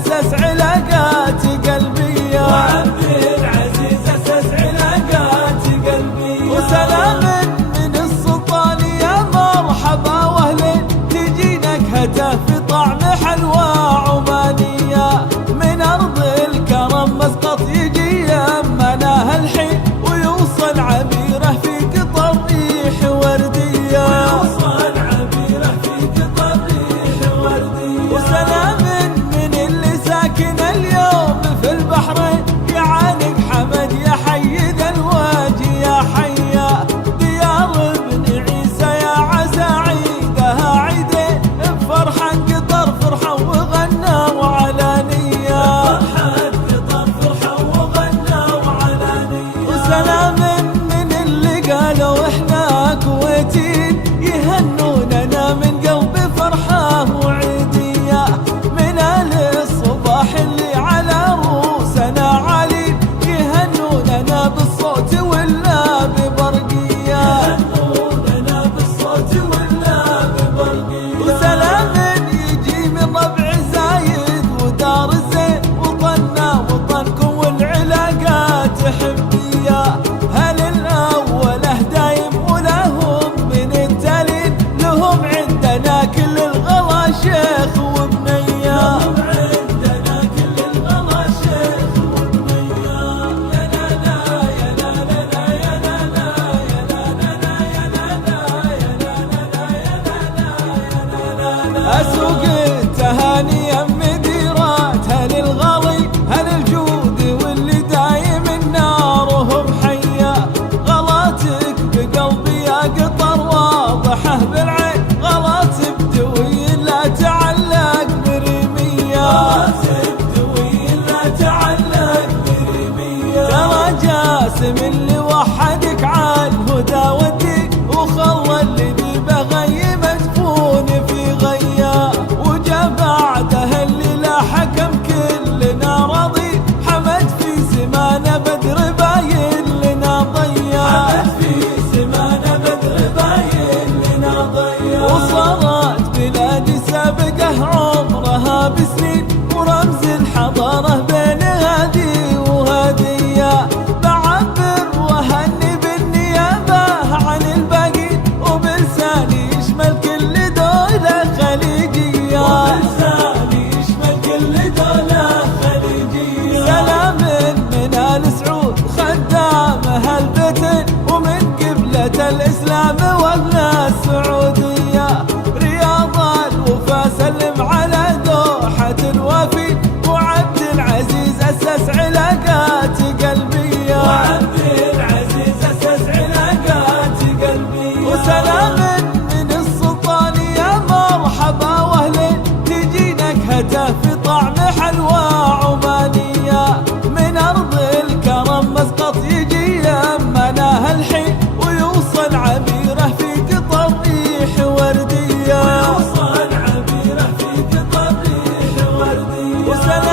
أسس علاقات قلبية، وعبد العزيز أسس علاقات قلبية. وسلام من السلطان يا مرحبا واهلين، تجينك هتف في طعم حلوى عمانية، من أرض الكرم مسقط يجي يمناها الحين، ويوصل عبيره في قطر ريح وردية، ويوصل عبيره في قطر ريح وردية. وسلام من اللي ساكن اليوم في البحرين، يعانق حمد يا حي ذا الواجي يا حيا، ديار ابن عيسى يا عسى عيدها عيدين، بفرحة قطر فرحة وغنى وعلانية، فرحة قطر فرحة وغنى وعلانية. وسلام من اللي قالوا احنا كويتين، يهنوننا من قلب فرحة وعيدية، من اهل الصباح اللي على روسنا عالين، يهنوننا بالصوت ولا ببرقية، يهنوننا بالصوت ولا ببرقية. وسلام يجي من ربع زايد ودار الزين، وطننا وطنكم والعلاقات حبية، هل الأوله دايم ولهم من التالين، لهم عندنا كل الغلا شيخ وبنية، لهم عندنا كل الغلا شيخ وبنية. يا لا لا يا لا لا لا يا لا لا يا لا لا لا يا لا لا يا لا لا يا لا لا يا لا لا. أسوق التهاني مديراتها للغالي، هل الجود واللي دايم نارهم حية، غلاتك بقلبي يا قطر واضحة بالعين، غلات بدوي لا تعلق بريمية، غلات بدوي لا تعلق بريمية. ترى جاسم اللي وحدك عالهدى وديك، وخلى اللي بغي مدفون في غيا، وجا بعدها اللي لا حكم كلنا راضي، حمد في زمانه بدر باين لنا ضيا، حمد في زمانه بدر باين لنا ضيا. وصارت بلادي سابقه عمرها بسنين، ورمز الحضاره بين هادي وهاديه، بعبر وهني بالنيابه عن الباقي، وبلساني يشمل كل دوله خليجيه، وبلساني يشمل كل دولة خليجية. سلام من آل سعود خدامها البتن، ومن قبلة الإسلام وأهل السعودية، رياض الوفا سلم على دوحة الوفي، وعبد العزيز أسس علاقات قلبية، وعبد العزيز أسس علاقات قلبية. وسلام من السلطان يا مرحبا واهلين، تجينك هتف في طعم حلوى عمانية، من أرض الكرم مسقط يجي يمناها الحين، ويوصل عبيره في قطر ريح وردية، ويوصل عبيره في قطر ريح وردية. وسلام